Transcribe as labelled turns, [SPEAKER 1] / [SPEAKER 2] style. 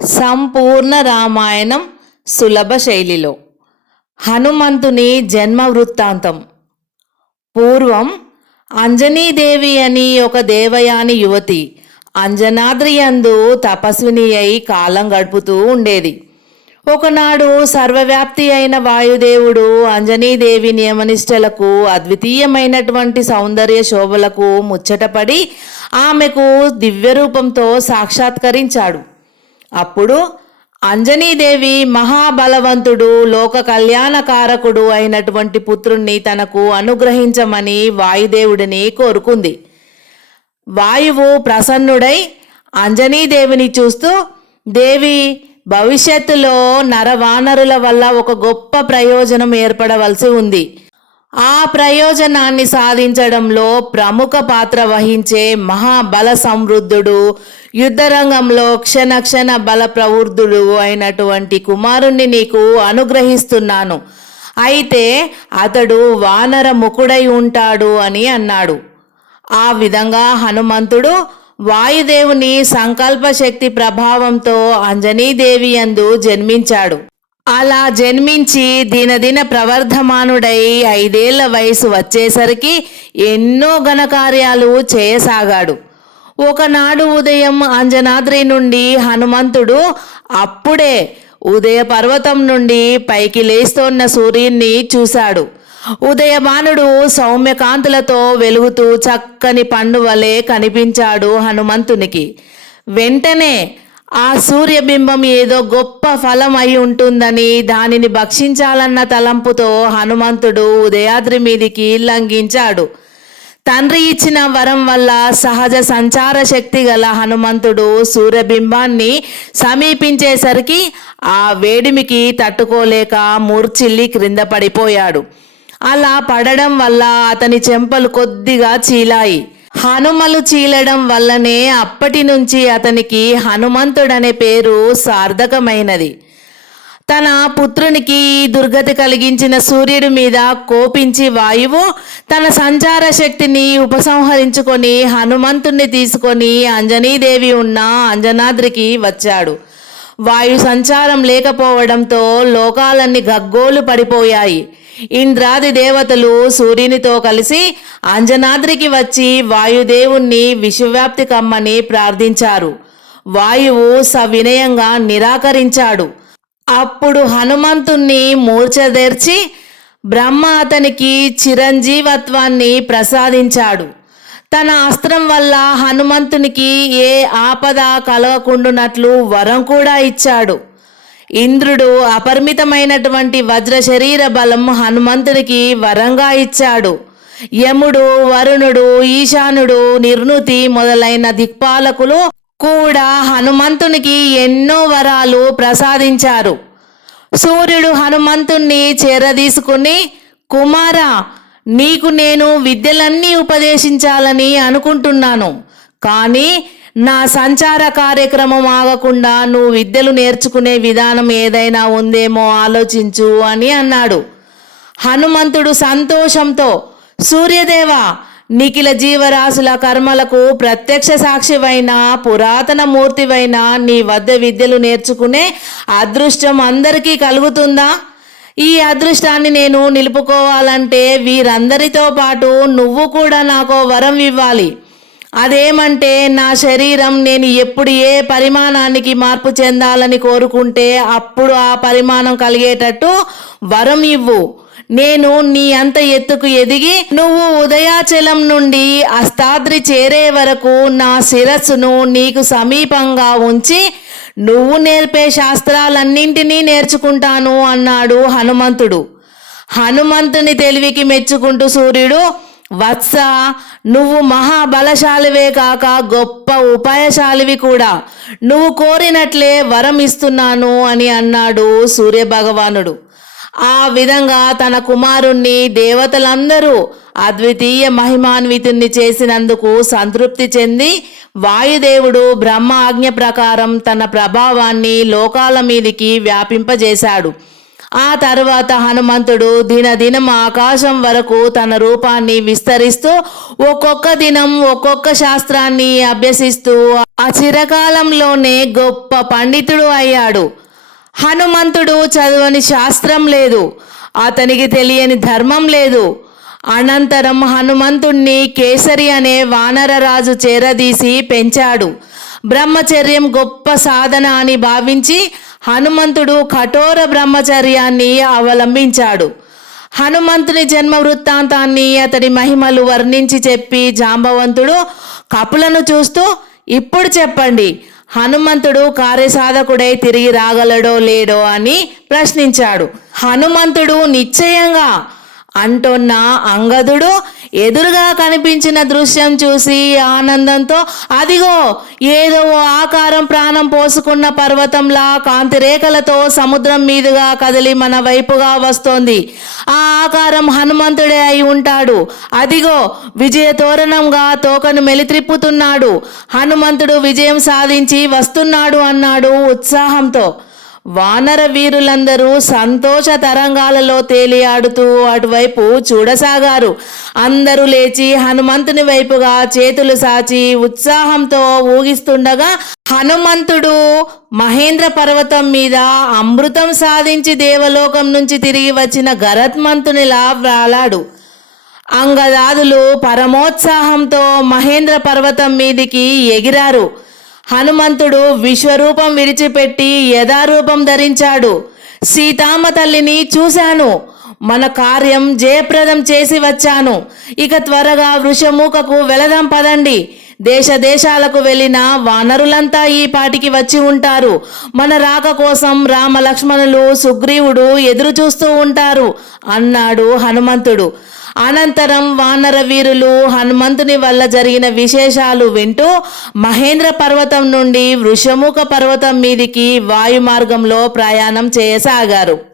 [SPEAKER 1] సంపూర్ణ రామాయణం సులభ శైలిలో. హనుమంతుని జన్మ వృత్తాంతం పూర్వం అంజనీదేవి అని ఒక దేవయాని యువతి అంజనాద్రియందు తపస్విని అయి కాలం గడుపుతూ ఉండేది. ఒకనాడు సర్వవ్యాప్తి అయిన వాయుదేవుడు అంజనీదేవి నియమనిష్టలకు అద్వితీయమైనటువంటి సౌందర్య శోభలకు ముచ్చటపడి ఆమెకు దివ్య రూపంతో సాక్షాత్కరించాడు. అప్పుడు అంజనీదేవి మహాబలవంతుడు లోక కళ్యాణకారకుడు అయినటువంటి పుత్రుణ్ణి తనకు అనుగ్రహించమని వాయుదేవుడిని కోరుకుంది. వాయువు ప్రసన్నుడై అంజనీదేవిని చూస్తూ దేవి భవిష్యత్తులో నరవానరుల వల్ల ఒక గొప్ప ప్రయోజనం ఏర్పడవలసి ఉంది. ఆ ప్రయోజనాన్ని సాధించడంలో ప్రముఖ పాత్ర వహించే మహాబల సమృద్ధుడు యుద్ధరంగంలో క్షణ క్షణ బల ప్రవృద్ధుడు అయినటువంటి కుమారుణ్ణి నీకు అనుగ్రహిస్తున్నాను. అయితే అతడు వానర ముకుడై ఉంటాడు అని అన్నాడు. ఆ విధంగా హనుమంతుడు వాయుదేవుని సంకల్ప శక్తి ప్రభావంతో అంజనీదేవి యందు జన్మించాడు. అలా జన్మించి దినదిన ప్రవర్ధమానుడై ఐదేళ్ళ వయసు వచ్చేసరికి ఎన్నో ఘనకార్యాలు చేయసాగాడు. ఒకనాడు ఉదయం అంజనాద్రి నుండి హనుమంతుడు అప్పుడే ఉదయ పర్వతం నుండి పైకి లేస్తోన్న సూర్యుణ్ణి చూశాడు. ఉదయమానుడు సౌమ్యకాంతులతో వెలుగుతూ చక్కని పండువలే కనిపించాడు హనుమంతునికి. వెంటనే ఆ సూర్యబింబం ఏదో గొప్ప ఫలం అయి ఉంటుందని దానిని భక్షించాలన్న తలంపుతో హనుమంతుడు ఉదయాద్రి మీదికి లంఘించాడు. తండ్రి ఇచ్చిన వరం వల్ల సహజ సంచార శక్తి గల హనుమంతుడు సూర్యబింబాన్ని సమీపించేసరికి ఆ వేడిమికి తట్టుకోలేక మూర్చిల్లి క్రింద పడిపోయాడు. అలా పడడం వల్ల అతని చెంపలు కొద్దిగా చీలాయి. హనుమలు చీలడం వల్లనే అప్పటి నుంచి అతనికి హనుమంతుడనే పేరు సార్థకమైనది. తన పుత్రునికి ఈ దుర్గతి కలిగించిన సూర్యుడి మీద కోపించి వాయువు తన సంచార శక్తిని ఉపసంహరించుకొని హనుమంతుణ్ణి తీసుకొని అంజనీదేవి ఉన్న అంజనాద్రికి వచ్చాడు. వాయు సంచారం లేకపోవడంతో లోకాలన్నీ గగ్గోలు పడిపోయాయి. ఇంద్రాది దేవతలు సూర్యునితో కలిసి అంజనాద్రికి వచ్చి వాయుదేవుణ్ణి విశ్వవ్యాప్తి కమ్మని ప్రార్థించారు. వాయువు సవినయంగా నిరాకరించాడు. అప్పుడు హనుమంతుణ్ణి మూర్ఛదేర్చి బ్రహ్మ అతనికి చిరంజీవత్వాన్ని ప్రసాదించాడు. తన అస్త్రం వల్ల హనుమంతునికి ఏ ఆపద కలగకుండునట్లు వరం కూడా ఇచ్చాడు. ఇంద్రుడు అపరిమితమైనటువంటి వజ్ర శరీర బలం హనుమంతునికి వరంగా ఇచ్చాడు. యముడు వరుణుడు ఈశానుడు నిర్ణుతి మొదలైన దిక్పాలకులు కూడా హనుమంతునికి ఎన్నో వరాలు ప్రసాదించారు. సూర్యుడు హనుమంతుణ్ణి చేరదీసుకుని కుమారా నీకు నేను విద్యలన్నీ ఉపదేశించాలని అనుకుంటున్నాను. కానీ నా సంచార కార్యక్రమం ఆగకుండా నువ్వు విద్యలు నేర్చుకునే విధానం ఏదైనా ఉందేమో ఆలోచించు అని అన్నాడు. హనుమంతుడు సంతోషంతో సూర్యదేవ నిఖిల జీవరాశుల కర్మలకు ప్రత్యక్ష సాక్షివైన పురాతన మూర్తివైన నీ వద్ద విద్యలు నేర్చుకునే అదృష్టం అందరికీ కలుగుతుందా? ఈ అదృష్టాన్ని నేను నిలుపుకోవాలంటే వీరందరితో పాటు నువ్వు కూడా నాకు వరం ఇవ్వాలి. అదేమంటే నా శరీరం నేను ఎప్పుడు ఏ పరిమాణానికి మార్పు చెందాలని కోరుకుంటే అప్పుడు ఆ పరిమాణం కలిగేటట్టు వరం ఇవ్వు. నేను నీ అంత ఎత్తుకు ఎదిగి నువ్వు ఉదయాచలం నుండి అస్తాద్రి చేరే వరకు నా శిరస్సును నీకు సమీపంగా ఉంచి నువ్వు నేర్పే శాస్త్రాలన్నింటినీ నేర్చుకుంటాను అన్నాడు హనుమంతుడు. హనుమంతుని తెలివికి మెచ్చుకుంటూ సూర్యుడు వత్స నువ్వు మహాబలశాలివే కాక గొప్ప ఉపాయశాలివి కూడా. నువ్వు కోరినట్లే వరం ఇస్తున్నాను అని అన్నాడు సూర్యభగవానుడు. ఆ విధంగా తన కుమారుణ్ణి దేవతలందరూ అద్వితీయ మహిమాన్వితుణ్ణి చేసినందుకు సంతృప్తి చెంది వాయుదేవుడు బ్రహ్మ ఆజ్ఞ ప్రకారం తన ప్రభావాన్ని లోకాల మీదికి వ్యాపింపజేశాడు. ఆ తర్వాత హనుమంతుడు దినదినం ఆకాశం వరకు తన రూపాన్ని విస్తరిస్తూ ఒక్కొక్క దినం ఒక్కొక్క శాస్త్రాన్ని అభ్యసిస్తూ ఆ చిరకాలంలోనే గొప్ప పండితుడు అయ్యాడు. హనుమంతుడు చదవని శాస్త్రం లేదు. అతనికి తెలియని ధర్మం లేదు. అనంతరం హనుమంతుణ్ణి కేసరి అనే వానరరాజు చేరదీసి పెంచాడు. బ్రహ్మచర్యం గొప్ప సాధన అని భావించి హనుమంతుడు కఠోర బ్రహ్మచర్యాన్ని అవలంబించాడు. హనుమంతుని జన్మ వృత్తాంతాన్ని అతడి మహిమలు వర్ణించి చెప్పి జాంబవంతుడు కపులను చూస్తూ ఇప్పుడు చెప్పండి హనుమంతుడు కార్యసాధకుడై తిరిగి రాగలడో లేడో అని ప్రశ్నించాడు. హనుమంతుడు నిశ్చయంగా అంటున్న అంగదుడు ఎదురుగా కనిపించిన దృశ్యం చూసి ఆనందంతో అదిగో ఏదో ఆకారం ప్రాణం పోసుకున్న పర్వతంలా కాంతిరేఖలతో సముద్రం మీదుగా కదిలి మన వైపుగా వస్తోంది. ఆ ఆకారం హనుమంతుడే అయి ఉంటాడు. అదిగో విజయ తోరణంగా తోకను మెలిత్రిప్పుతున్నాడు. హనుమంతుడు విజయం సాధించి వస్తున్నాడు అన్నాడు ఉత్సాహంతో. వానర వీరులందరూ సంతోష తరంగాలలో తేలియాడుతూ అటువైపు చూడసాగారు. అందరూ లేచి హనుమంతుని వైపుగా చేతులు సాచి ఉత్సాహంతో ఊగిస్తుండగా హనుమంతుడు మహేంద్ర పర్వతం మీద అమృతం సాధించి దేవలోకం నుంచి తిరిగి వచ్చిన గరత్మంతునిలా వ్రాలాడు. అంగదాదులు పరమోత్సాహంతో మహేంద్ర పర్వతం మీదికి ఎగిరారు. హనుమంతుడు విశ్వరూపం విడిచిపెట్టి యథారూపం ధరించాడు. సీతామ్మ తల్లిని చూశాను. మన కార్యం జయప్రదం చేసి వచ్చాను. ఇక త్వరగా వృషమూకకు వెళదాం పదండి. దేశ దేశాలకు వెళ్ళిన వానరులంతా ఈ పాటికి వచ్చి ఉంటారు. మన రాక కోసం రామ లక్ష్మణులు సుగ్రీవుడు ఎదురు చూస్తూ ఉంటారు అన్నాడు హనుమంతుడు. అనంతరం వానర వీరులు హనుమంతుని వల్ల జరిగిన విశేషాలు వింటూ మహేంద్ర పర్వతం నుండి వృషముఖ పర్వతం మీదికి వాయు మార్గంలో ప్రయాణం చేయసాగారు.